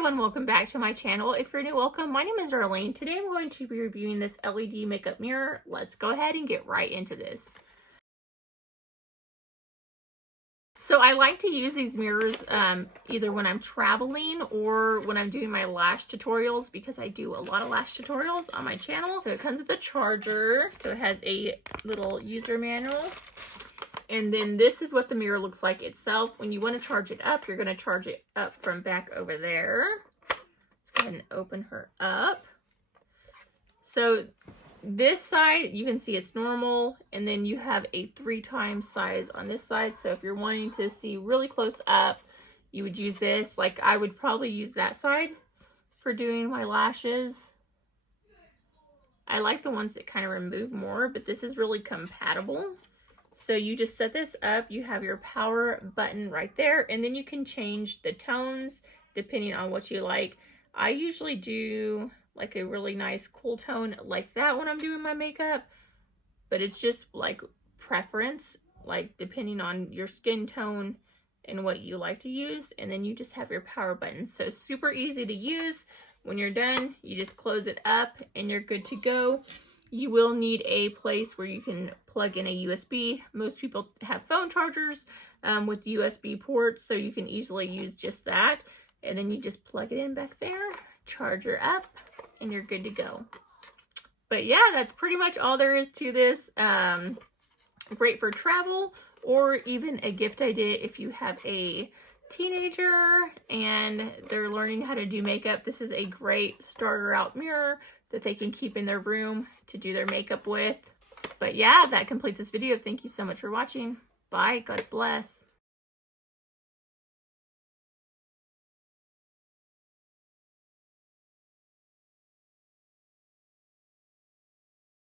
everyone, welcome back to my channel. If you're new, welcome. My name is Darlene. Today I'm going to be reviewing this LED makeup mirror. Let's go ahead and get right into this. So I like to use these mirrors either when I'm traveling or when I'm doing my lash tutorials, because I do a lot of lash tutorials on my channel. So it comes with a charger. So it has a little user manual. And then this is what the mirror looks like itself. When you want to charge it up, you're going to charge it up from back over there. Let's go ahead and open her up. So this side, you can see it's normal. And then you have a 3 times size on this side. So if you're wanting to see really close up, you would use this. Like I would probably use that side for doing my lashes. I like the ones that kind of remove more, but this is really compatible. So you just set this up, you have your power button right there, and then you can change the tones depending on what you like. I usually do like a really nice cool tone like that when I'm doing my makeup, but it's just like preference, like depending on your skin tone and what you like to use. And then you just have your power button. So super easy to use. When you're done, you just close it up and you're good to go. You will need a place where you can plug in a USB. Most people have phone chargers with USB ports, so you can easily use just that. And then you just plug it in back there, charge her up, and you're good to go. But yeah, that's pretty much all there is to this. Great for travel or even a gift idea if you have a teenager and they're learning how to do makeup. This is a great starter out mirror that they can keep in their room to do their makeup with. But yeah, that completes this video. Thank you so much for watching. Bye. God bless.